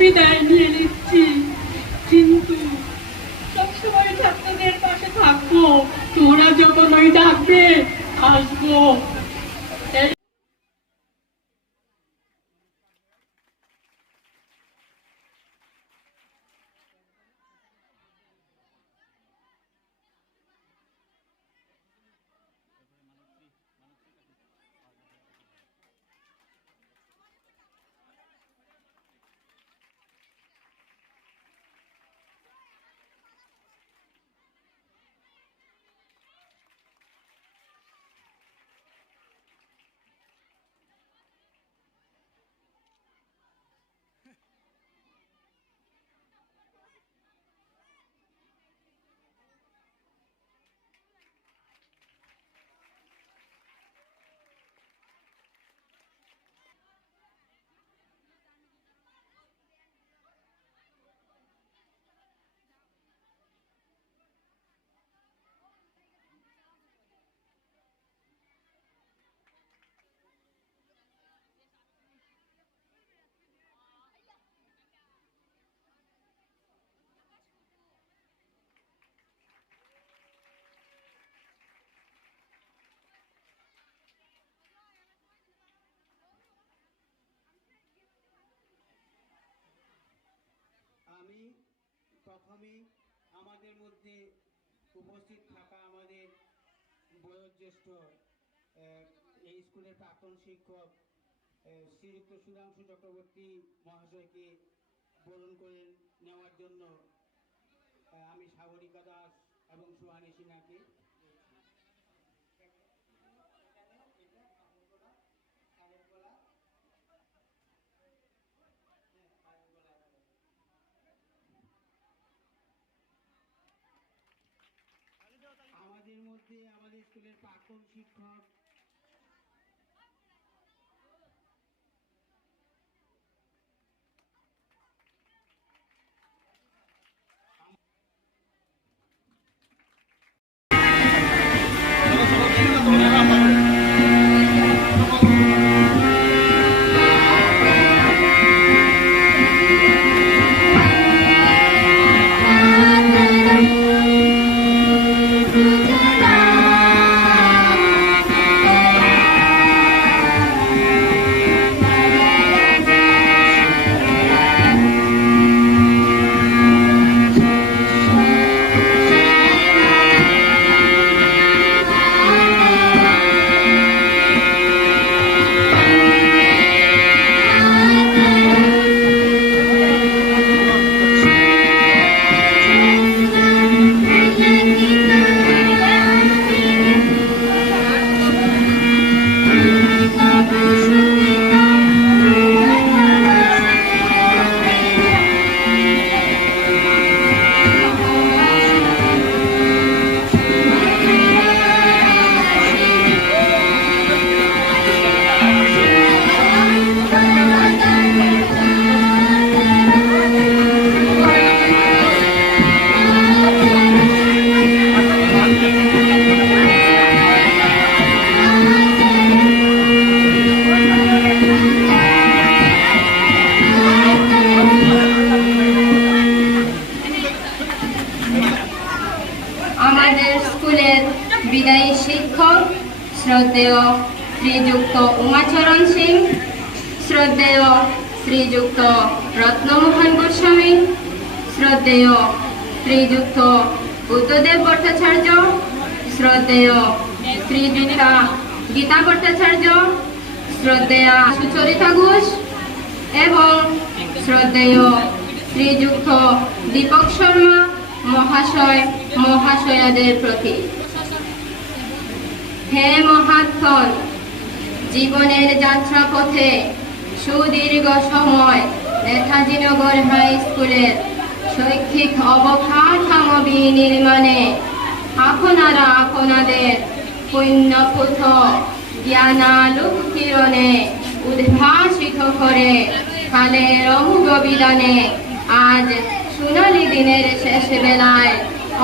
বিদায় নিয়ে নিচ্ছি, কিন্তু সবসময় ছাত্রদের পাশে থাকবো। তোরা যখন ওই ডাকবে আসবো। আমি প্রথমে আমাদের মধ্যে উপস্থিত থাকা আমাদের বয়োজ্যেষ্ঠ এই স্কুলের প্রাক্তন শিক্ষক শ্রীযুক্ত সুধাংশু চক্রবর্তী মহাশয়কে বরণ করে নেওয়ার জন্য আমি সাগরিকা দাস এবং সুহানি সিনহাকে আমাদের মধ্যে আমাদের স্কুলের প্রাক্তন শিক্ষক বিদায়ী শিক্ষক শ্রদ্ধেয় শ্রীযুক্ত উমাচরণ সিং, শ্রদ্ধেয় শ্রীযুক্ত রত্নমোহন গোস্বামী, শ্রদ্ধেয় শ্রীযুক্ত বুদ্ধদেব ভট্টাচার্য, শ্রদ্ধেয় শ্রীযুক্তা গীতা ভট্টাচার্য, শ্রদ্ধেয়া সুচরিতা ঘোষ এবং শ্রদ্ধেয় শ্রীযুক্ত দীপক শর্মা মহাশয় মহাশয়াদের প্রতি। হে মহাত্মন, জীবনের যাত্রাপথে সুদীর্ঘ সময় নেতাজিনগর হাই স্কুলের শৈক্ষিক অবকাঠামো বিনির্মাণে আপনারা আপনাদের পুণ্যপুত জ্ঞানালোক কিরণে উদ্ভাসিত করে কালের অমোঘ বিধানে আজ সোনালী দিনের শেষ বেলায়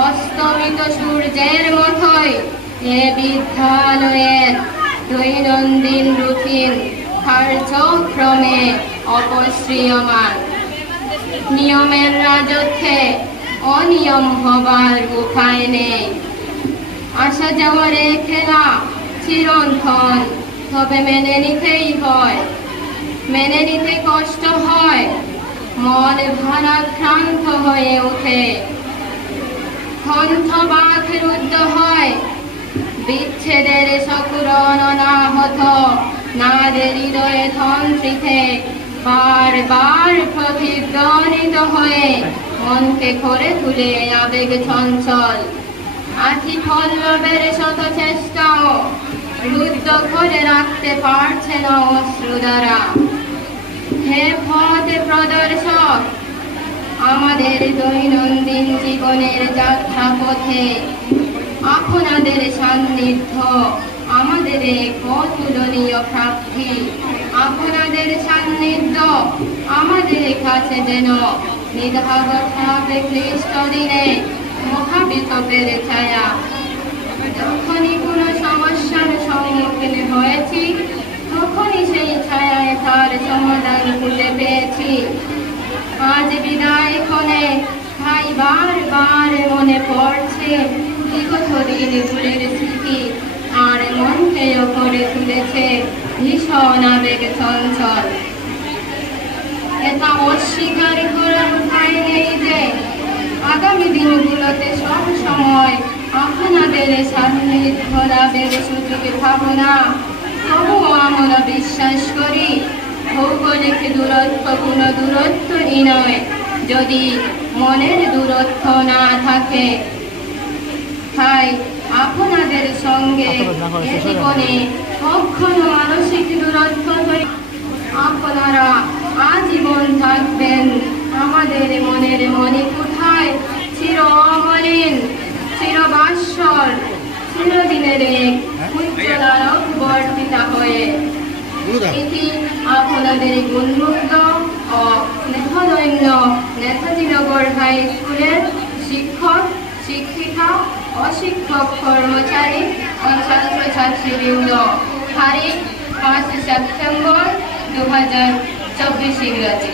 অস্তমিত সূর্যের মতোই এ বিদ্যালয়ের দৈনন্দিন রুটিন কার্যক্রমে অপসৃয়মান। নিয়মের রাজত্বে অনিয়ম হবার উপায় নেই। আসা যাওয়ার এ খেলা চিরন্তন, তবে মেনে নিতেই হয়। মেনে নিতে কষ্ট হয়, মন ভারাক্রান্ত হয়ে ওঠে, কণ্ঠবাক রুদ্ধ হয়। বিচ্ছেদের সকুরন অনাহত নাদের হৃদয়ে তন্ত্রিতে বারবার প্রতিধ্বনিত হয়ে মনকে করে তুলে আবেগ চঞ্চল। আখি পল্লবের শত চেষ্টাও রুদ্ধ করে রাখতে পারছে না অশ্রু দ্বারা। হে পথ প্রদর্শক, আমাদের দৈনন্দিন জীবনের যাত্রা পথে আপনাদের সান্নিধ্য আমাদের এক অতুলনীয় প্রাপ্তি। আপনাদের সান্নিধ্য আমাদের কাছে যেন নিধাগত ক্লিষ্ট দিনে মহাবিপদের ছায়া। যখনই কোনো সমস্যার সম্মুখীন হয়েছি, তখনই সেই ছায়ায় তার সমাধান খুঁজে পেয়েছি। আজ বিদায় ক্ষণে তাই বারবার মনে পড়ছে বিগত দিনগুলির স্মৃতি, আর মনকেও করে তুলেছে ভীষণ আবেগ চঞ্চল। এটা অস্বীকার করার উপায় নেই যে আগামী দিনগুলোতে সব সময় আপনাদের সান্নিধ্য লাভের সুযোগ পাবো না। তবুও আমরা বিশ্বাস করি ভৌগোলিক দূরত্ব কোনো দূরত্বই নয়, যদি মনের দূরত্ব না থাকে। তাই আপনাদের সঙ্গে এ জীবনে কখনো মানসিক দূরত্ব তৈরি। আপনারা আজীবন থাকবেন আমাদের মনের মণিকোঠায়, চির অমলিন, চিরবাসর, চিরদিনের এক উজ্জ্বলারক বর্তিতা হয়ে। এটি আপনাদের গুণমুগ্ধ ও স্নেহদৈন্য নেতাজিনগর হাই স্কুলের শিক্ষক, শিক্ষিকা, অশিক্ষক কর্মচারী ও ছাত্রছাত্রীবৃন্দ। তারিখ 5 সেপ্টেম্বর 2024 ইংরাজি।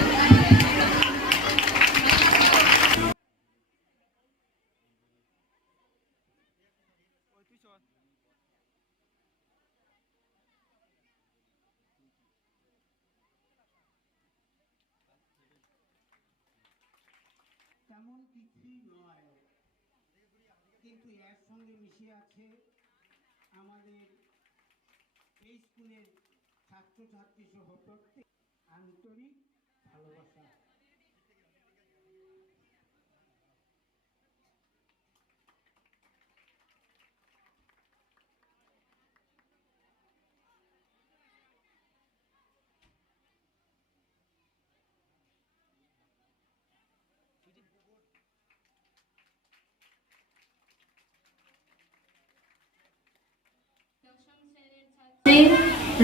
তেমন কিছুই নয়, কিন্তু এর সঙ্গে মিশে আছে আমাদের এই স্কুলের ছাত্রছাত্রী সহ প্রত্যেক আন্তরিক ভালোবাসা।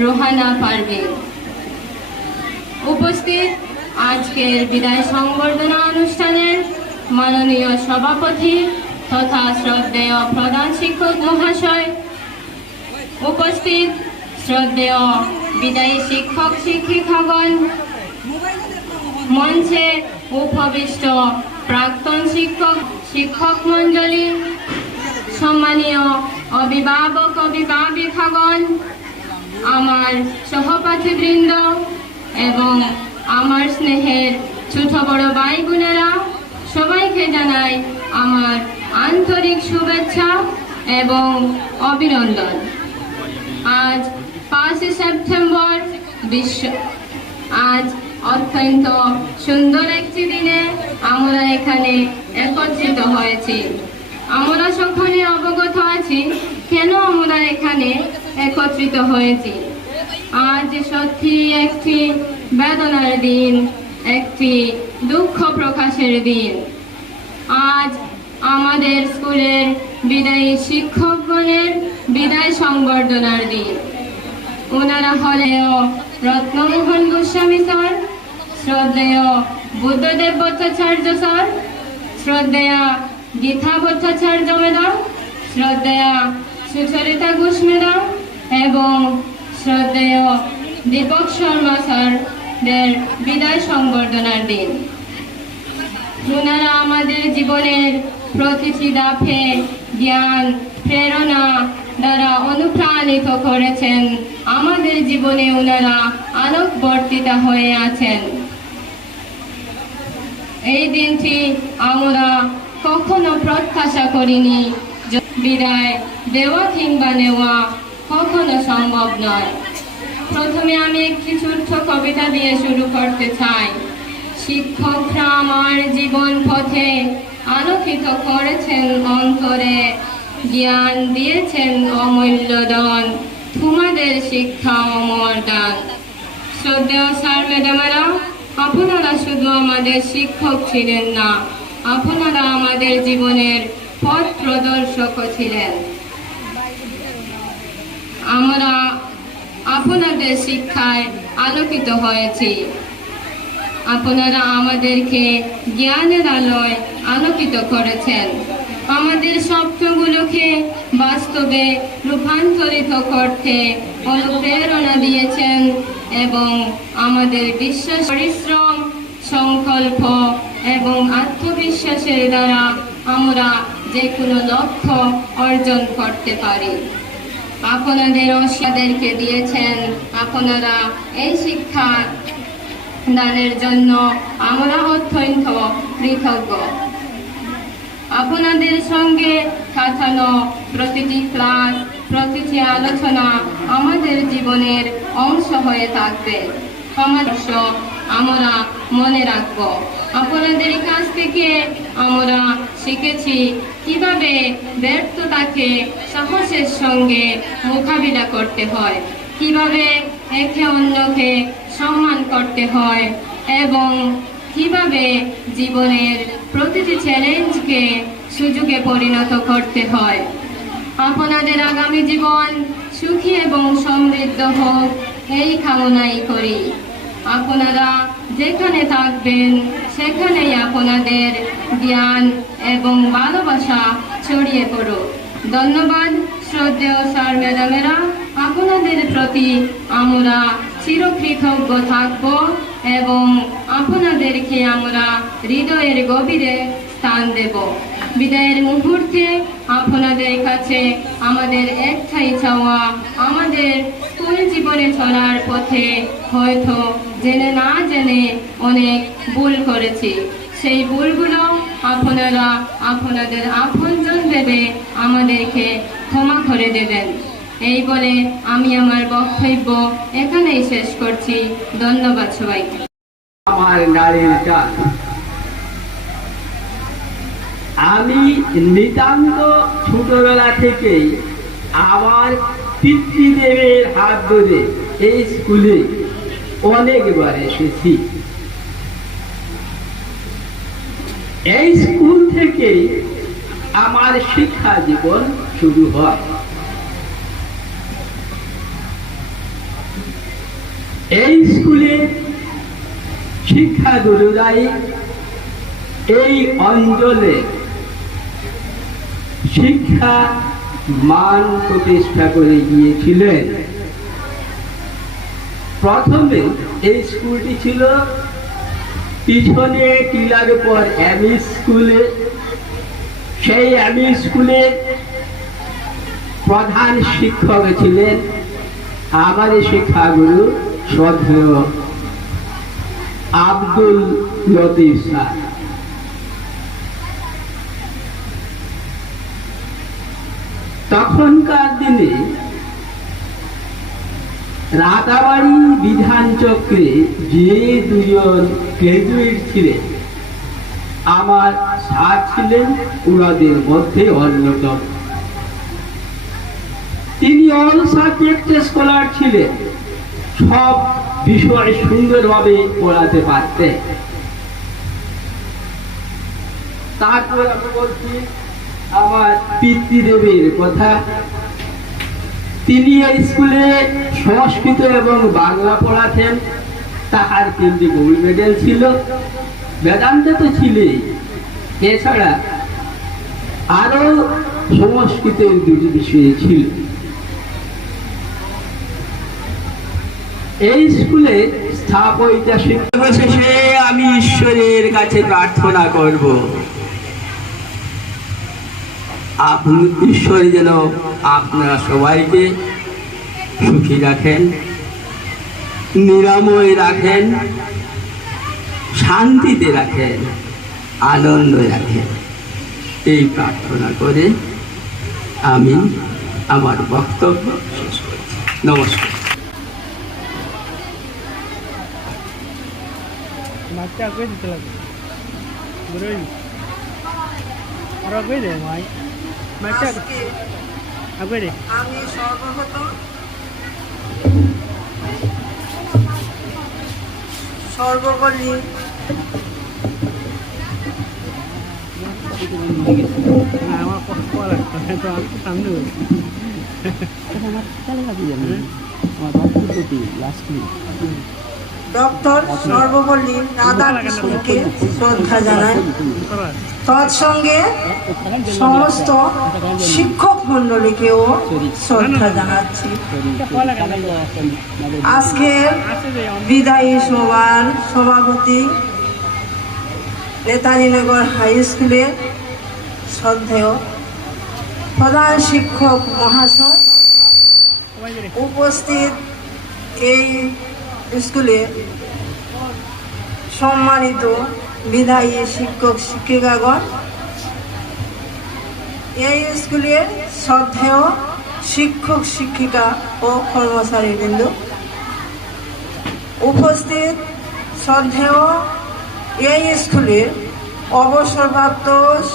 রোহানা পারভীন উপস্থিত আজকের বিদায় সংবর্ধনা অনুষ্ঠানের মাননীয় সভাপতি তথা শ্রদ্ধেয় প্রধান শিক্ষক মহাশয়, উপস্থিত শ্রদ্ধেয় বিদায়ী শিক্ষক শিক্ষিকাগণ, মঞ্চে উপবিষ্ট প্রাক্তন শিক্ষক শিক্ষক মণ্ডলী, সম্মানীয় অভিভাবক অভিভাবিকাগণ, আমার সহপাঠীবৃন্দ এবং আমার স্নেহের ছোট বড় ভাই বোনেরা, সবাইকে জানাই আমার আন্তরিক শুভেচ্ছা এবং অভিনন্দন। আজ 5 সেপ্টেম্বর আজ অত্যন্ত সুন্দর একটি দিনে আমরা এখানে একত্রিত হয়েছি। আমরা সকলে অবগত আছি কেন আমরা এখানে একত্রিত হয়েছি। আজ সত্যি একটি বেদনার দিন, একটি দুঃখ প্রকাশের দিন। আজ আমাদের স্কুলের বিদায়ী শিক্ষকগণের বিদায় সংবর্ধনার দিন। ওনারা হলেন রত্নমোহন গোস্বামী স্যার, শ্রদ্ধেয় বুদ্ধদেব ভট্টাচার্য স্যার, শ্রদ্ধেয়া গীতা ভট্টাচার্য ম্যাডাম, শ্রদ্ধেয়া সুচরিতা ঘোষ ম্যাডাম এবং শ্রদ্ধেয় দীপক শর্মা স্যারদের বিদায় সংবর্ধনার দিন। ওনারা আমাদের জীবনের প্রতিটি ধাপে জ্ঞান প্রেরণা দ্বারা অনুপ্রাণিত করেছেন। আমাদের জীবনে ওনারা আলোকবর্তিতা হয়ে আছেন। এই দিনটি আমরা কখনো প্রত্যাশা করিনি। বিদায় দেওয়া কিংবা নেওয়া কখনো সম্ভব নয়। প্রথমে আমি একটি ছোট্ট কবিতা দিয়ে শুরু করতে চাই। শিক্ষকরা আমার জীবন পথে আলোকিত করেছেন অন্তরে, জ্ঞান দিয়েছেন অমূল্য দান, তোমাদের শিক্ষা অমর দান। শ্রদ্ধেয় স্যার ম্যাডামেরা, আপনারা শুধু আমাদের শিক্ষক ছিলেন না, আপনারা আমাদের জীবনের পথ প্রদর্শক ছিলেন। আমরা আপনাদের শিক্ষায় আলোকিত হয়েছি। আপনারা আমাদেরকে জ্ঞানের আলোয় আলোকিত করেছেন। আমাদের স্বপ্নগুলোকে বাস্তবে রূপান্তরিত করতে অনুপ্রেরণা দিয়েছেন এবং আমাদের বিশ্বাস, পরিশ্রম, সংকল্প এবং আত্মবিশ্বাসের দ্বারা আমরা যে কোনো লক্ষ্য অর্জন করতে পারি। আপনাদের অস্বাদেরকে দিয়েছেন। আপনারা এই শিক্ষা দানের জন্য আমরা অত্যন্ত কৃতজ্ঞ। আপনাদের সঙ্গে কাটানো প্রতিটি ক্লাস, প্রতিটি আলোচনা আমাদের জীবনের অংশ হয়ে থাকবে। আমরা মনে রাখবো। আপনাদের কাছ থেকে আমরা শিখেছি কিভাবে ব্যর্থতাকে সাহসের সঙ্গে মোকাবিলা করতে হয়, কিভাবে একে অন্যকে সম্মান করতে হয় এবং কিভাবে জীবনের প্রতিটি চ্যালেঞ্জকে সুযোগে পরিণত করতে হয়। আপনাদের আগামী জীবন সুখী এবং সমৃদ্ধ হোক এই কামনাই করি। আপনারা যেখানে থাকবেন সেখানেই আপনাদের জ্ঞান এবং ভালোবাসা ছড়িয়ে পড়ুক। ধন্যবাদ শ্রদ্ধেয় স্যার ম্যাডামেরা, আপনাদের প্রতি আমরা চিরকৃতজ্ঞ থাকব এবং আপনাদেরকে আমরা হৃদয়ের গভীরে স্থান দেব। বিদায়ের মুহূর্তে আপনাদের কাছে আমাদের একটাই চাওয়া, আমাদের স্কুল জীবনে চলার পথে হয়তো জেনে না জেনে অনেক ভুল করেছি। সেই ভুলগুলো আপনারা আপনাদের আপনজন ভেবে আমাদেরকে ক্ষমা করে দেবেন। এই বলে আমি আমার বক্তব্য এখানেই শেষ করছি। ধন্যবাদ সবাইকে। আমার নারীর টান। আমি নিতান্ত ছোটবেলা থেকেই আমার পিতৃদেবের হাত ধরে এই স্কুলে অনেকবার এসেছি। এই স্কুল থেকেই আমার শিক্ষা জীবন শুরু হয়। এই স্কুলে শিক্ষা গুরুরাই এই অঞ্চলে শিক্ষা মান প্রতিষ্ঠা করে গিয়েছিলেন। প্রথমে এই স্কুলটি ছিল পিছনে টিলার উপর এমই স্কুলে। সেই এমই স্কুলের প্রধান শিক্ষক ছিলেন আমাদের শিক্ষাগুরু শ্রদ্ধেয় আব্দুল লতিফ স্যার। তখনকার দিনে রাতাবাড়ি বিধান চক্রে যে দুজন গ্রাজুয়েট ছিলেন, আমার স্যার ছিলেন ওনাদের মধ্যে অন্যতম। তিনি অল সাবজেক্ট স্কলার ছিলেন, সব বিষয় সুন্দরভাবে পড়াতে পারতেন। তারপর আমি বলছি আমার পিতৃদেবের কথা। তিনি এই স্কুলে সংস্কৃত এবং বাংলা পড়াতেন। তাহার 3টি গোল্ড মেডেল ছিল। বেদান্ত তো ছিলই, এছাড়া আরো সংস্কৃতের 2টি বিষয় ছিল। এই স্কুলের স্থাপত্যা শিক্ষা শেষে আমি ঈশ্বরের কাছে প্রার্থনা করব, আপনি ঈশ্বর যেন আপনারা সবাইকে সুখী রাখেন, নিরাময় রাখেন, শান্তিতে রাখেন, আনন্দ রাখেন। এই প্রার্থনা করে আমি আমার বক্তব্য শেষ করছি। নমস্কার। মাছটা আগে দিতে লাগবে বুড়োই আর আগে দে ভাই মাছটা আগে দে। আমি সর্বপ্রথম সর্বপল্লী আমার কষ্ট লাগছে তো আমি সামনে ডক্টর সর্বপল্লী রাধাকৃষ্ণকে শ্রদ্ধা জানাই, তৎসঙ্গে সমস্ত শিক্ষক মণ্ডলীকেও শ্রদ্ধা জানাচ্ছি। আজকের বিদায়ী সভার সভাপতি নেতাজিনগর হাই স্কুলের শ্রদ্ধেয় প্রধান শিক্ষক মহাশয়, উপস্থিত এই স্কুলে সম্মানিত বিদায়ী শিক্ষক শিক্ষিকাগণ, এই স্কুলের শ্রদ্ধেয় শিক্ষক শিক্ষিকা ও কর্মচারীবৃন্দ, উপস্থিত শ্রদ্ধেয় এই স্কুলের অবসরপ্রাপ্ত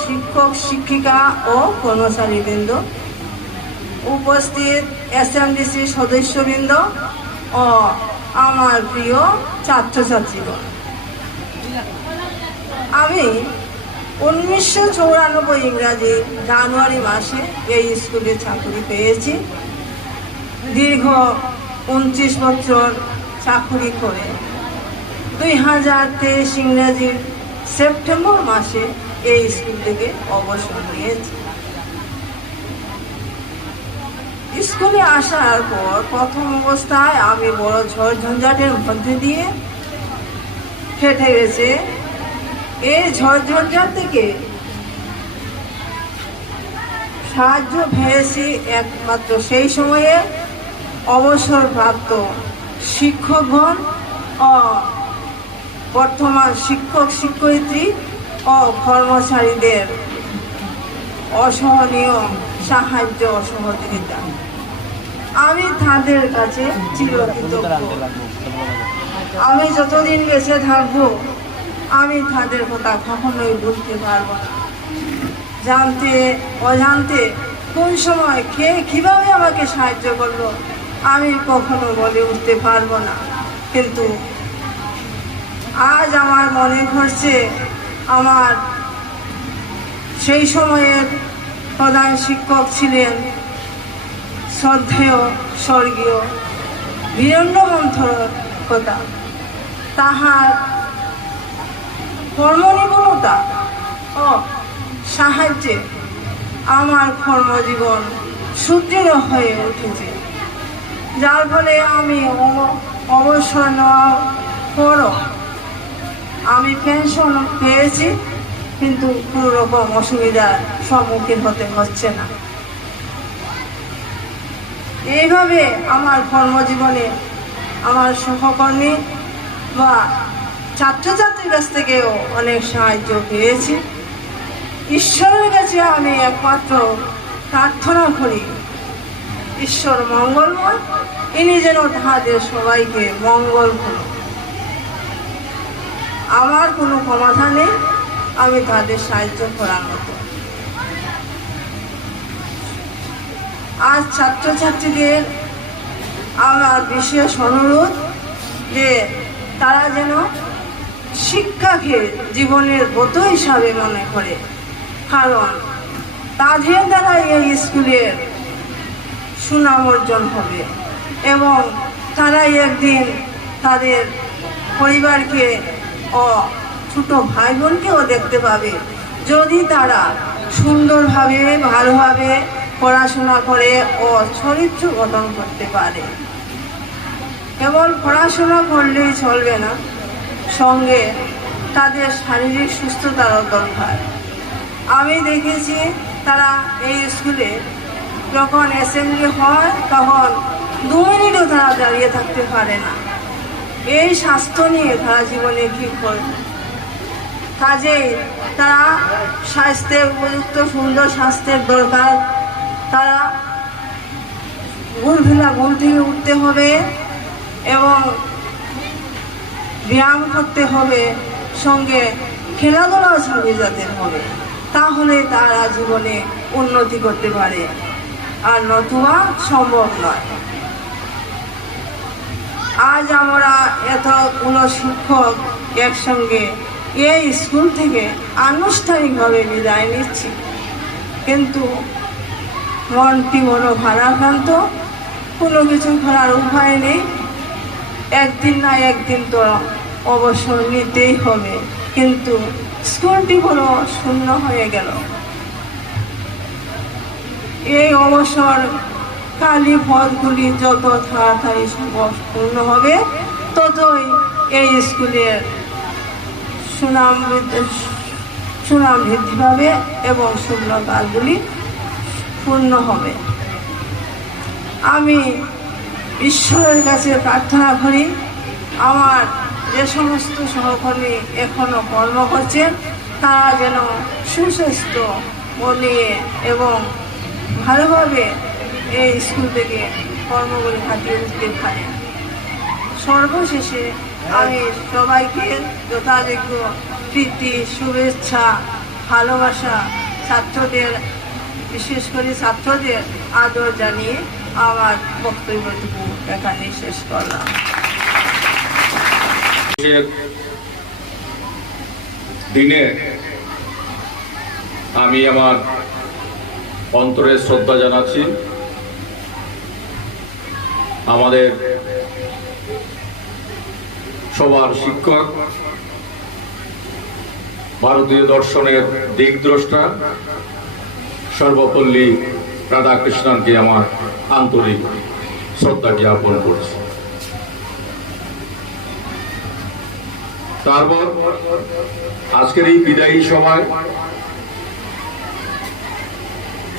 শিক্ষক শিক্ষিকা ও কর্মচারীবৃন্দ, উপস্থিত এসএমডিসি সদস্যবৃন্দ ও আমার প্রিয় ছাত্রছাত্রীগণ। আমি 1994 ইংরাজি জানুয়ারি মাসে এই স্কুলে চাকরি পেয়েছি। দীর্ঘ 29 বছর চাকরি করে 2023 ইংরাজির সেপ্টেম্বর মাসে এই স্কুল থেকে অবসর নিয়েছি। স্কুলে আসার পর প্রথম অবস্থায় আমি বড় ঝড় ঝঞ্ঝাটের মধ্যে দিয়ে কেটে গেছে। এই ঝড় ঝঞ্ঝাট থেকে সাহায্য পেয়েছি একমাত্র সেই সময়ে অবসরপ্রাপ্ত শিক্ষকগণ ও বর্তমান শিক্ষক শিক্ষয়িত্রী ও কর্মচারীদের অসহনীয় সাহায্য ও সহযোগিতা। আমি তাদের কাছে চিরকৃতজ্ঞ। আমি যতদিন বেঁচে থাকবো আমি তাদের কথা কখনোই ভুলতে পারবো না। জানতে অজান্তে কোন সময় কে কিভাবে আমাকে সাহায্য করলো আমি কখনো বলে উঠতে পারবো না, কিন্তু আজ আমার মনে হচ্ছে আমার সেই সময়ের প্রধান শিক্ষক ছিলেন শ্রদ্ধেয় স্বর্গীয় বীরেন্দ্র মন্থরের কথা। তাহার কর্মনিপুণতা ও সাহায্যে আমার কর্মজীবন সুদৃঢ় হয়ে উঠেছে, যার ফলে আমি অবসর নেওয়ার পরও আমি পেনশন পেয়েছি, কিন্তু কোনো রকম অসুবিধার সম্মুখীন হতে হচ্ছে না। এইভাবে আমার কর্মজীবনে আমার সহকর্মী বা ছাত্রছাত্রীর কাছ থেকেও অনেক সাহায্য পেয়েছি। ঈশ্বরের কাছে আমি একমাত্র প্রার্থনা করি, ঈশ্বর মঙ্গলময়, ইনি যেন তাহাদের সবাইকে মঙ্গল করুন। আমার কোনো ক্ষমতা নেই আমি তাদের সাহায্য করার মতো। আজ ছাত্রছাত্রীদের আমার বিশেষ অনুরোধ যে তারা যেন শিক্ষাকে জীবনের ব্রত হিসাবে মনে করে, কারণ তাদের দ্বারা এই স্কুলের সুনাম অর্জন হবে এবং তারাই একদিন তাদের পরিবারকে ও ছোট ভাই বোনকেও দেখতে পাবে, যদি তারা সুন্দরভাবে ভালোভাবে পড়াশোনা করে ও চরিত্র গঠন করতে পারে। কেবল পড়াশোনা করলেই চলবে না, সঙ্গে তাদের শারীরিক সুস্থতারও দরকার। আমি দেখেছি তারা এই স্কুলে যখন অ্যাসেম্বলি হয় তখন 2 মিনিটও তারা দাঁড়িয়ে থাকতে পারে না। এই স্বাস্থ্য নিয়ে তারা জীবনে কি করবে? কাজেই তারা স্বাস্থ্যের উপযুক্ত সুন্দর স্বাস্থ্যের দরকার। তারা ঘুম থেকে উঠতে হবে এবং ব্যায়াম করতে হবে, সঙ্গে খেলাধুলাও চালিয়ে যেতে হবে, তাহলে তারা জীবনে উন্নতি করতে পারে, আর নতুবা সম্ভব নয়। আজ আমরা এতগুলো শিক্ষক একসঙ্গে এই স্কুল থেকে আনুষ্ঠানিকভাবে বিদায় নিচ্ছি, কিন্তু মনটি বড় ভারাক্রান্ত। কোনো কিছু করার উপায় নেই, একদিন না একদিন তো অবসর নিতেই হবে, কিন্তু স্কুলটি বড় শূন্য হয়ে গেল। এই অবসর কালী পথগুলি যত তাড়াতাড়ি পূর্ণ হবে, ততই এই স্কুলের সুনাম বৃদ্ধি পাবে এবং শূন্যকালগুলি পূর্ণ হবে। আমি ঈশ্বরের কাছে প্রার্থনা করি আমার যে সমস্ত সহকর্মী এখনো কর্ম করছেন তারা যেন সুস্বাস্থ্য বলিয়ে এবং ভালোভাবে এই স্কুল থেকে কর্মগুলি হাতিয়ে উঠতে পারে। সর্বশেষে আমি সবাইকে যথাযোগ্য প্রীতি, শুভেচ্ছা, ভালোবাসা, ছাত্রদের বিশেষ করে ছাত্রদের আদর জানিয়ে আমার বক্তব্যটুকু এখানে শেষ করলাম। দিনে আমি আমার অন্তরের শ্রদ্ধা জানাচ্ছি আমাদের সবার শিক্ষক, ভারতীয় দর্শনের দিকদ্রষ্টা সর্বপল্লী রাধাকৃষ্ণনকে আমার আন্তরিক শ্রদ্ধা জ্ঞাপন করছি। তারপর আজকের এই বিদায়ী সভায়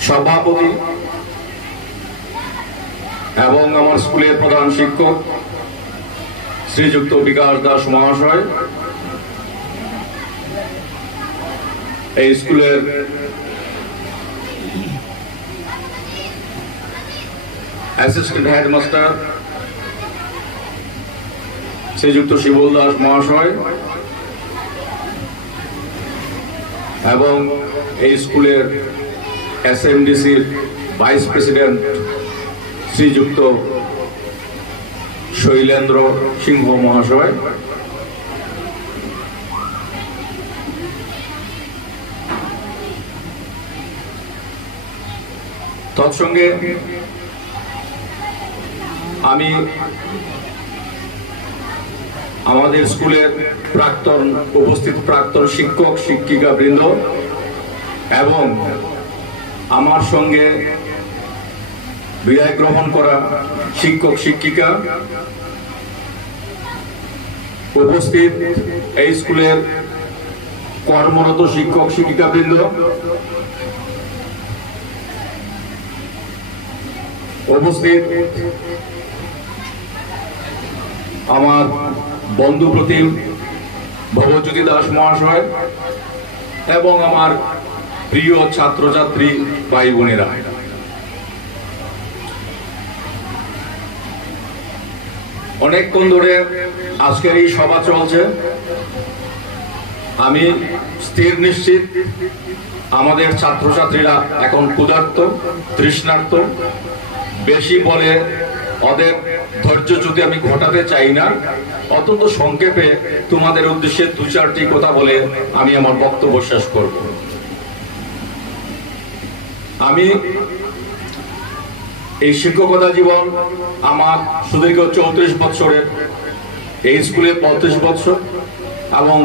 সভাপতি এবং আমার স্কুলের প্রধান শিক্ষক শ্রীযুক্ত বিকাশ দাস মহাশয়, এই স্কুলের অ্যাসিস্ট্যান্ট হেডমাস্টার শ্রীযুক্ত শিবল দাস মহাশয় এবং এই স্কুলের এসএমডিসির ভাইস প্রেসিডেন্ট শ্রীযুক্ত শৈলেন্দ্র সিংহ মহাশয়, তৎসঙ্গে আমি আমাদের স্কুলের উপস্থিত প্রাক্তন শিক্ষক শিক্ষিকা বৃন্দ এবং আমার সঙ্গে বিদায় গ্রহণ করা শিক্ষক শিক্ষিকা, উপস্থিত এই স্কুলের কর্মরত শিক্ষক শিক্ষিকা বৃন্দ, উপস্থিত আমার বন্ধু প্রতিম ভবজ্যোতি দাস মহাশয় এবং আমার প্রিয় ছাত্রছাত্রী ভাই বোনেরা, অনেকক্ষণ ধরে আজকের এই সভা চলছে। আমি স্থির নিশ্চিত আমাদের ছাত্রছাত্রীরা এখন ক্ষুধার্ত, তৃষ্ণার্ত। বেশি বলে ওদের ধৈর্যচ্যুতি আমি ঘটাতে চাই না, অত্যন্ত সংক্ষেপে তোমাদের উদ্দেশ্যে 2-4টি কথা বলে আমি আমার বক্তব্য শেষ করব। আমি এই শিক্ষকতা জীবন আমার সুদীর্ঘ 34 বছরের, এই স্কুলে 35 বছর এবং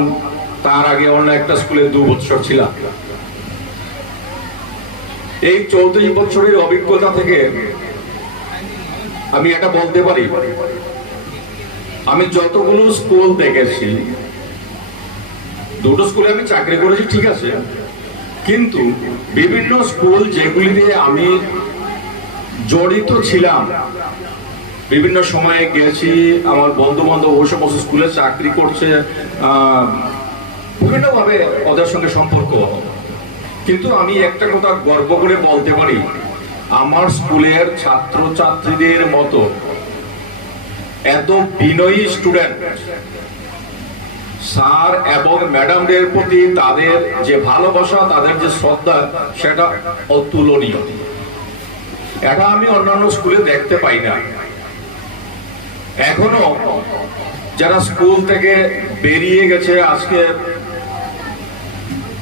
তার আগে অন্য একটা স্কুলে 2 বছর ছিলাম। এই 34 বছরের অভিজ্ঞতা থেকে আমি এটা বলতে পারি আমি যতগুলো স্কুল দেখেছি, দুটো স্কুলে আমি চাকরি করেছি, ঠিক আছে, কিন্তু বিভিন্ন স্কুল যেগুলিতে আমি জড়িত ছিলাম, বিভিন্ন সময়ে গেছি, আমার বন্ধু বান্ধব ওই সমস্ত স্কুলে চাকরি করছে, বিভিন্নভাবে ওদের সঙ্গে সম্পর্ক, কিন্তু আমি একটা কথা গর্ব করে বলতে পারি, আমার স্কুলের ছাত্রছাত্রীদের মতো এত বিনয়ী স্টুডেন্ট, স্যার এবং ম্যাডামদের প্রতি তাদের যে ভালোবাসা, তাদের যে শ্রদ্ধা, সেটা অতুলনীয়। এটা আমি অন্যান্য স্কুলে দেখতে পাই না। এখনো যারা স্কুল থেকে বেরিয়ে গেছে, আজকে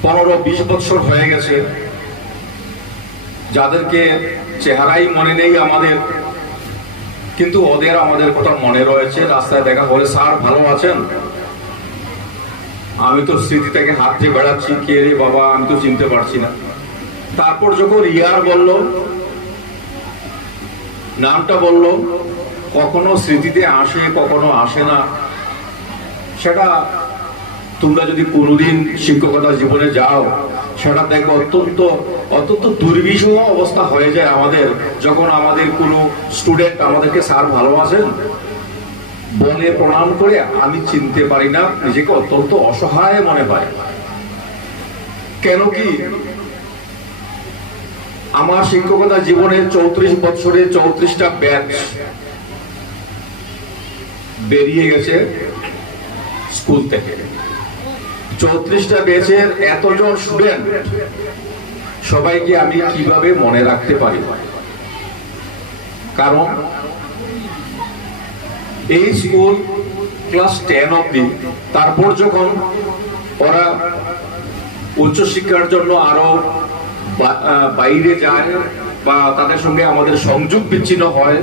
15-20 বছর হয়ে গেছে, যাদেরকে চেহারাই মনে নেই আমাদের, কিন্তু ওদের আমাদের কথা মনে রয়েছে। রাস্তায় দেখা হলে, স্যার ভালো আছেন? আমি তো স্মৃতি থেকে হাত দিয়ে বেড়াচ্ছি, কে রে বাবা, আমি তো চিনতে পারছি না। তারপর যখন ইয়ার বলল, নামটা বলল, কখনো স্মৃতিতে আসে, কখনো আসে না। সেটা তোমরা যদি কোনোদিন শিক্ষকতা জীবনে যাও, সেটা দেখো অত্যন্ত দুর্বিষহ অবস্থা হয়ে যায় আমাদের, যখন আমাদের কোনো স্টুডেন্ট আমাদেরকে স্যার ভালোবাসেন বলে প্রণাম করে আমি চিনতে পারি না, নিজেকে অত্যন্ত অসহায় মনে হয়। কেন কি আমার শিক্ষকতা জীবনের 34 বছরে 34টা ব্যাচ বেরিয়ে গেছে স্কুল থেকে। 34টা ব্যাচের এতজন স্টুডেন্ট, সবাইকে আমি কিভাবে মনে রাখতে পারি? কারণ এই স্কুল ক্লাস 10 অবধি, তারপর যখন ওরা উচ্চশিক্ষার জন্য আরো বাইরে যায় বা তাদের সঙ্গে আমাদের সংযোগ বিচ্ছিন্ন হয়,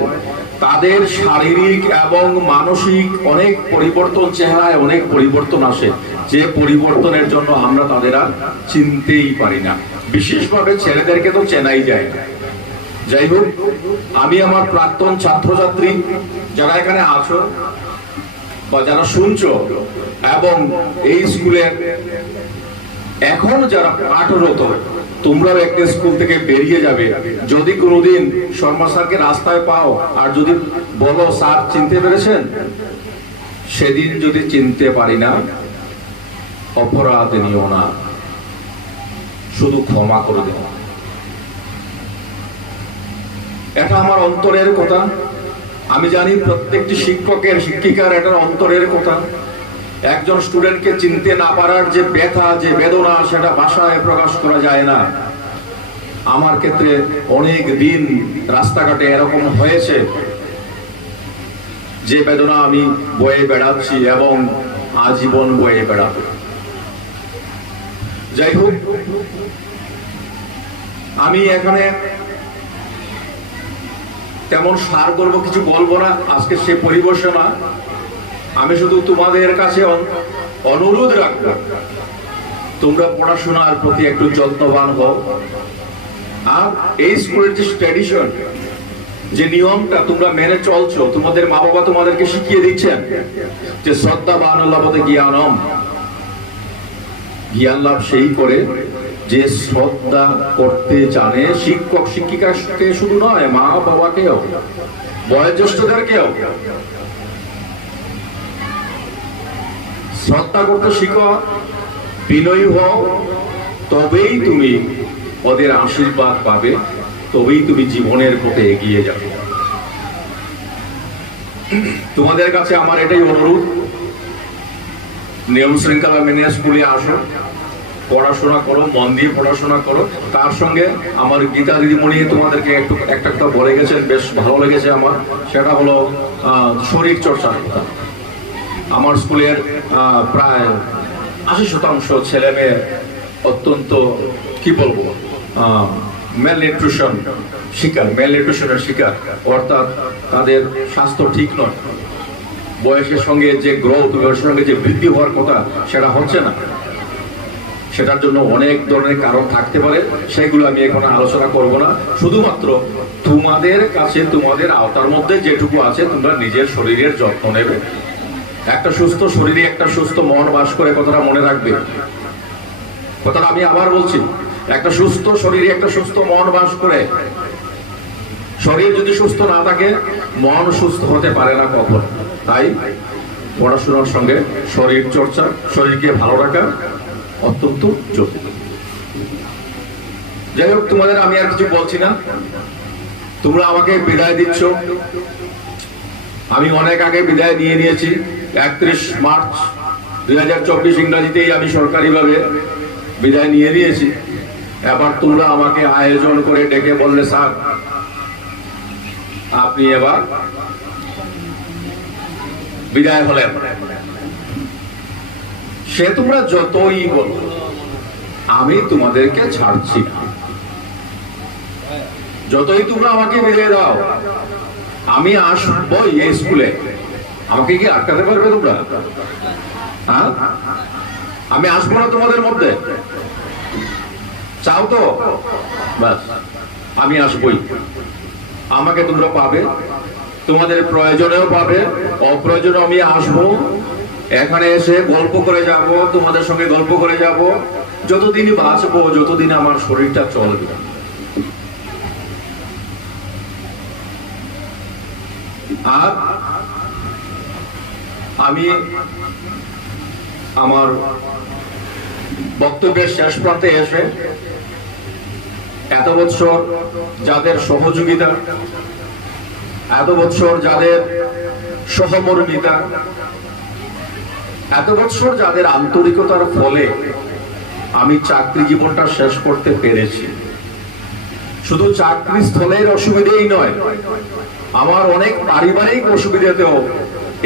তাদের শারীরিক এবং মানসিক অনেক পরিবর্তন, চেহারায় অনেক পরিবর্তন আসে, যে পরিবর্তনের জন্য আমরা তাদের আর চিনতেই পারি না। বিশেষভাবে ছেলেদেরকে তো চেনাই যায় না। যাই হোক, আমি আমার প্রাক্তন ছাত্রছাত্রী যারা এখানে আছো বা যারা শুনছো, এবং এই স্কুলের এখন যারা পাঠরত, তোমরাও একটা স্কুল থেকে বেরিয়ে যাবে, যদি কোনোদিন শর্মা স্যারকে রাস্তায় পাও আর যদি বলো স্যার চিনতে পেরেছেন, সেদিন যদি চিনতে পারি না, অপরাধ নিও না, শুধু ক্ষমা করে দেব। এটা আমার অন্তরের কথা। আমি জানি প্রত্যেকটি শিক্ষকের, শিক্ষিকার এটা অন্তরের কথা। একজন স্টুডেন্টকে চিনতে না পারার যে ব্যথা, যে বেদনা, সেটা ভাষায় প্রকাশ করা যায় না। আমার ক্ষেত্রে অনেক দিন রাস্তাঘাটে এরকম হয়েছে যে বেদনা আমি বয়ে বেড়াচ্ছি এবং আজীবন বয়ে বেড়াবো। যাই হোক, আমি এখানে তেমন সার করবো কিছু বলবো না, আজকে সে পরিবেশনা। আমি শুধু তোমাদের কাছে অনুরোধ রাখবো, তোমরা পড়াশোনার প্রতি একটু যত্নবান হও। আর এই স্কুলের যে ট্র্যাডিশন, যে নিয়মটা তোমরা মেনে চলছো, তোমাদের মা বাবা তোমাদেরকে শিখিয়ে দিচ্ছেন যে শ্রদ্ধাবান লাভতে জ্ঞানম, জ্ঞান লাভ সেই করে যে শ্রদ্ধা করতে জানে। শিক্ষক শিক্ষিকাকে শুধু নয়, মা বাবাকেও, বয়োজ্যেষ্ঠদেরকেও শ্রদ্ধা করতে শিখো, বিনয়ী হও, তবেই তুমি ওদের আশীর্বাদ পাবে, তবেই তুমি জীবনের পথে এগিয়ে যাবে। তোমাদের কাছে আমার এটাই অনুরোধ, নিয়ম শৃঙ্খলা মেনে স্কুলে আসো, পড়াশোনা করো, মন দিয়ে পড়াশোনা করো। তার সঙ্গে আমার গীতা দিদিমণি তোমাদেরকে একটা বলে গেছেন, বেশ ভালো লেগেছে আমার, সেটা হলো শরীর চর্চার কথা। আমার স্কুলের প্রায় 80% ছেলে মেয়ে অত্যন্ত, কি বলবো, ম্যালনিউট্রিশনের শিকার, অর্থাৎ তাদের স্বাস্থ্য ঠিক নয়। বয়সের সঙ্গে যে গ্রোথ, বয়সের সঙ্গে যে বৃদ্ধি হওয়ার কথা, সেটা হচ্ছে না। সেটার জন্য অনেক ধরনের কারণ থাকতে পারে, সেগুলো আমি এখন আলোচনা করব না। শুধুমাত্র তোমাদের কাছে, তোমাদের আওতার মধ্যে যেটুকু আছে, তোমরা নিজের শরীরের যত্ন নেবে, একটা সুস্থ শরীরে একটা সুস্থ মন বাস করে, কথাটা মনে রাখবে। কথাটা আমি আবার বলছি, একটা সুস্থ শরীরে একটা সুস্থ মন বাস করে। শরীর যদি সুস্থ না থাকে, মন সুস্থ হতে পারে না কখন। তাই পড়াশোনার সঙ্গে শরীর চর্চা, শরীরকে ভালো রাখা অত্যন্ত জরুরি। যাই হোক, তোমাদের আমি আর কিছু বলছি না, তোমরা আমাকে বিদায় দিচ্ছ। আমি অনেক আগে বিদায় নিয়ে নিয়েছি। 31 মার্চ 2024 ইংরাজিতেই আমি সরকারিভাবে বিদায় নিয়ে নিয়েছি। এবার তোমরা আমাকে আয়োজন করে ডেকে বললে, স্যার আপনি এবার বিদায় হলেন। সে তোমরা যতই বলো, আমি তোমাদেরকে ছাড়ছি না। যতই তোমরা আমাকে বিদায় দাও, আমি আসবো এই স্কুলে। আমাকে কি আটকাতে পারবে তোমরা? হ্যাঁ, আমি আসবো না তোমাদের মধ্যে? চাও তো? বাস, আমি আসবই। আমাকে তোমরা পাবে, তোমাদের প্রয়োজনেও পাবে, অপ্রয়োজনে আমি আসবো। এখানে এসে গল্প করে যাব, তোমাদের সঙ্গে গল্প করে যাব, যতদিন বাঁচবো, যতদিন আমার শরীরটা চলবে। আর আমি আমার বক্তব্যের শেষ প্রান্তে এসে এত বছর যাদের সহযোগিতা, এত বছর যাদের সহমর্মিতা, এত বছর যাদের আন্তরিকতার ফলে আমি চাকরি জীবনটা শেষ করতে পেরেছি। শুধু চাকরি স্থলের অসুবিধেই নয়, আমার অনেক পারিবারিক অসুবিধাতেও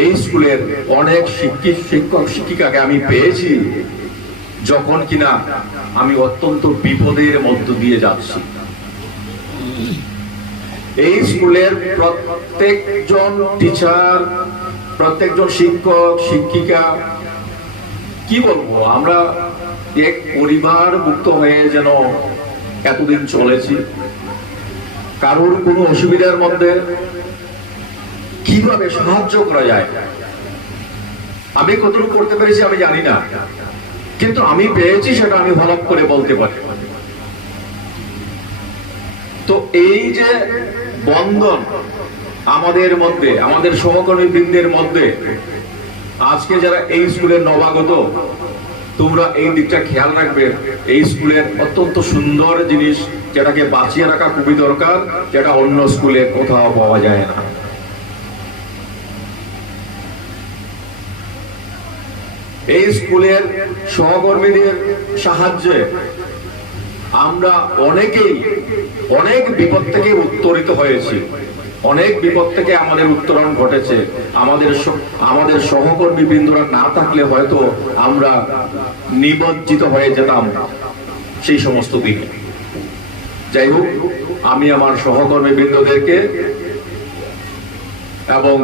এই স্কুলের অনেক শিক্ষক শিক্ষিকাকে আমি পেয়েছি, যখন কিনা আমি অত্যন্ত বিপদের মধ্য দিয়ে যাচ্ছি। এই স্কুলের প্রত্যেকজন টিচার, প্রত্যেকজন শিক্ষক শিক্ষিকা, কি বলবো, আমরা এক পরিবার মুক্ত হয়ে যেন এতদিন চলেছি। কারোর কোনো অসুবিধার মধ্যে কিভাবে সাহায্য করা যায়, আমি কতটুকু করতে পেরেছি আমি জানি না, কিন্তু আমি পেয়েছি সেটা আমি ভালো করে বলতে পারি। তো এই যে বন্ধন আমাদের মধ্যে, আমাদের সহকর্মী বৃন্দের মধ্যে, আজকে যারা এই স্কুলের নবাগত, তোমরা এই দিকটা খেয়াল রাখবে। এই স্কুলের অত্যন্ত সুন্দর জিনিস, যেটাকে বাঁচিয়ে রাখা খুবই দরকার, যেটা অন্য স্কুলে কোথাও পাওয়া যায় না। এই স্কুলের সহকর্মীদের সাহায্যে আমরা অনেকেই অনেক বিপদ থেকে উত্তরিত হয়েছি, অনেক বিপদ থেকে আমাদের উত্তরণ ঘটেছে। আমাদের সহকর্মী বৃন্দরা না থাকলে হয়তো আমরা নিমজ্জিত হয়ে যেতাম সেই সমস্ত দিনে। যাই হোক, আমি আমার সহকর্মী বৃন্দদেরকে এবং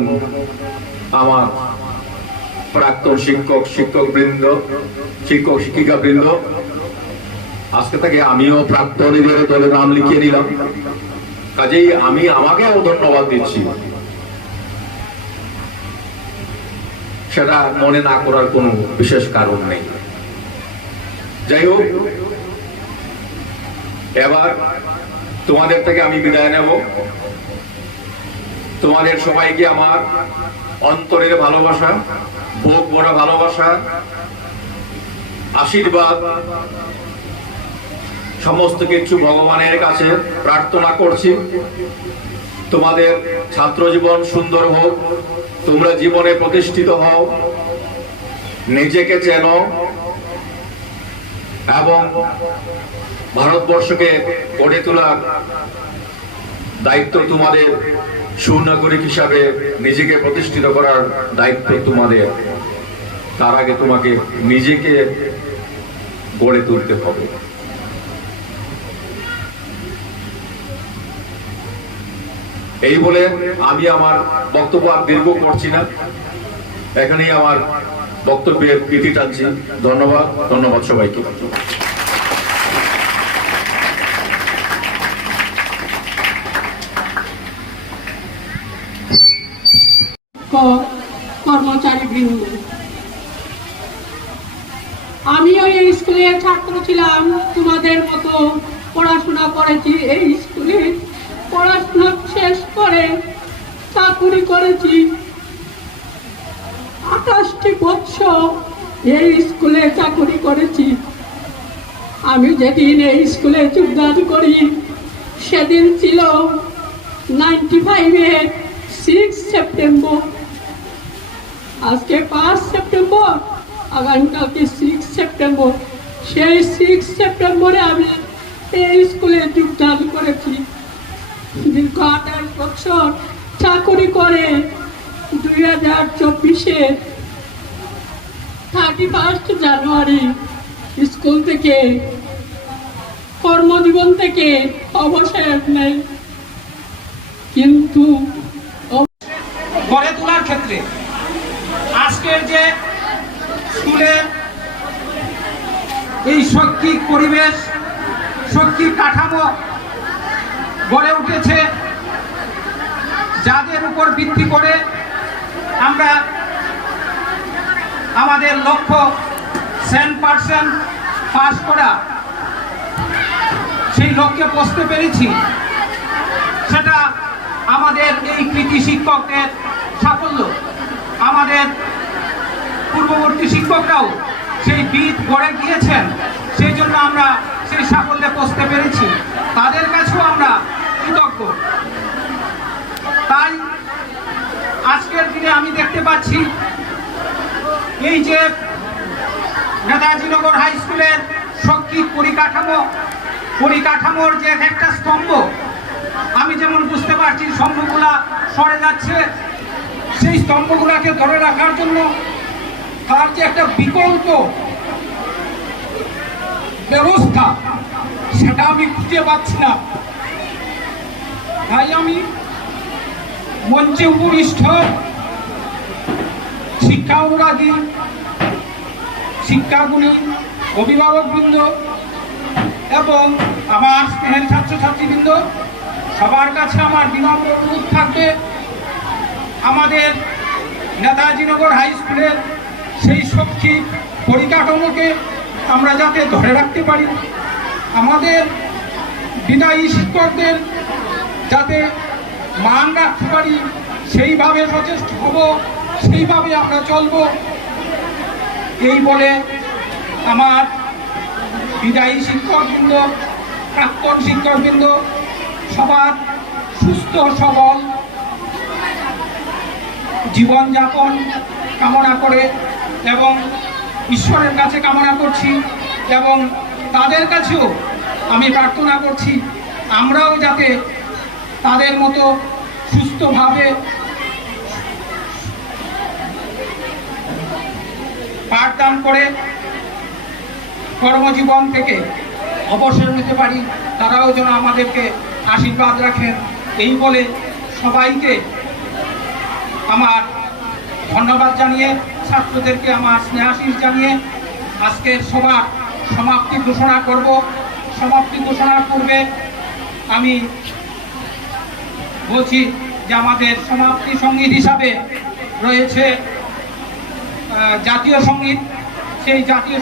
আমার প্রাক্তন শিক্ষক বৃন্দ, শিক্ষক শিক্ষিকা বৃন্দ, আজকে থেকে আমিও প্রাক্তনীদের দলে নাম লিখিয়ে নিলাম, কাজেই আমি আমাকেও ধন্যবাদ দিচ্ছি। সেটা মনে না করার কোনো বিশেষ কারণ নেই। যাই হোক, এবার তোমাদের থেকে আমি বিদায় নেব। তোমাদের সবাইকে আমার অন্তরের ভালোবাসা, বুক ভরা ভালোবাসা, আশীর্বাদ, সমস্ত কিছু ভগবানের কাছে প্রার্থনা করছি। তোমাদের ছাত্র জীবন সুন্দর হোক, তোমরা জীবনে প্রতিষ্ঠিত হও, নিজেকে চেনো এবং ভারতবর্ষকে গড়ে তোলার দায়িত্ব তোমাদের। সুনাগরিক হিসাবে নিজেকে প্রতিষ্ঠিত করার দায়িত্ব তোমাদের। তার আগে তোমাকে নিজেকে গড়ে তুলতে হবে। এই বলে আমি আমার বক্তব্য আর দীর্ঘ করছি না, এখানেই আমার বক্তব্যের ইতি টানছি। ধন্যবাদ, ধন্যবাদ সবাইকে। কর্মচারীবৃন্দ, আমিও এই স্কুলের ছাত্র ছিলাম, তোমাদের মতো পড়াশোনা করেছি। এই স্কুলে পড়াশোনা শেষ করে চাকুরি করেছি। 28টি বছর এই স্কুলে চাকুরি করেছি। আমি যেদিন এই স্কুলে যোগদান করি সেদিন ছিল 95-এর 6 সেপ্টেম্বর। আজকে 5 সেপ্টেম্বর, আগামীকালকে 6 সেপ্টেম্বর। সেই 6 সেপ্টেম্বরে আমি এই স্কুলে যোগদান করেছি। দীর্ঘ 28 বছর চাকুরি করে 2024-এর 31 জানুয়ারি স্কুল থেকে, কর্মজীবন থেকে অবসর নেই। কিন্তু গড়ে তোলার ক্ষেত্রে আজকের যে স্কুলের এই শৈক্ষিক পরিবেশ, শৈক্ষিক কাঠামো গড়ে উঠেছে, যাদের উপর ভিত্তি করে আমরা আমাদের লক্ষ্য 100% পাস করা, সেই লক্ষ্যে পৌঁছতে পেরেছি, সেটা আমাদের এই কৃতি শিক্ষকদের সাফল্য। আমাদের পূর্ববর্তী শিক্ষকরাও সেই ভিত গড়ে গিয়েছেন, সেই জন্য আমরা সেই সাফল্যে পৌঁছতে পেরেছি। তাদের কাছেও আমরা কৃতজ্ঞ। তাই আজকের দিনে আমি দেখতে পাচ্ছি এই যে নেতাজিনগর হাই স্কুলের শৈক্ষিক পরিকাঠামোর যে একটা স্তম্ভ, আমি যেমন বুঝতে পারছি স্তম্ভগুলা সরে যাচ্ছে। সেই স্তম্ভগুলাকে ধরে রাখার জন্য তার যে একটা বিকল্প ব্যবস্থা, সেটা আমি খুঁজে পাচ্ছি না। তাই আমি মঞ্চে উপবিষ্ট শিক্ষা অনুরাগী, শিক্ষাগুণী অভিভাবকবৃন্দ এবং আমার স্নেহের ছাত্রছাত্রীবৃন্দ, সবার কাছে আমার বিনম্র অনুরোধ থাকবে, আমাদের নেতাজিনগর হাই স্কুলের সেই শৈক্ষিক পরিকাঠামোকে আমরা যাতে ধরে রাখতে পারি, আমাদের বিদায়ী শিক্ষকদের যাতে মান রাখতে পারি, সেইভাবে সচেষ্ট হব, সেইভাবে আমরা চলব। এই বলে আমার বিদায়ী শিক্ষকবৃন্দ, প্রাক্তন শিক্ষকবৃন্দ সবার সুস্থ সবল জীবনযাপন কামনা করে এবং ঈশ্বরের কাছে কামনা করছি, এবং তাদের কাছেও আমি প্রার্থনা করছি আমরাও যাতে তাদের মতো সুস্থভাবে পাঠদান করে কর্মজীবন থেকে অবসর নিতে পারি। তারাও যেন আমাদেরকে আশীর্বাদ রাখেন। এই বলে সবাইকে আমার ধন্যবাদ জানিয়ে, ছাত্রদেরকে আমার স্নেহাশীষ জানিয়ে আজকের সভার সমাপ্তি ঘোষণা করব। সমাপ্তি ঘোষণার পূর্বে আমি বলছি যে আমাদের সমাপ্তি সঙ্গীত হিসাবে রয়েছে জাতীয় সঙ্গীত। সেই জাতীয়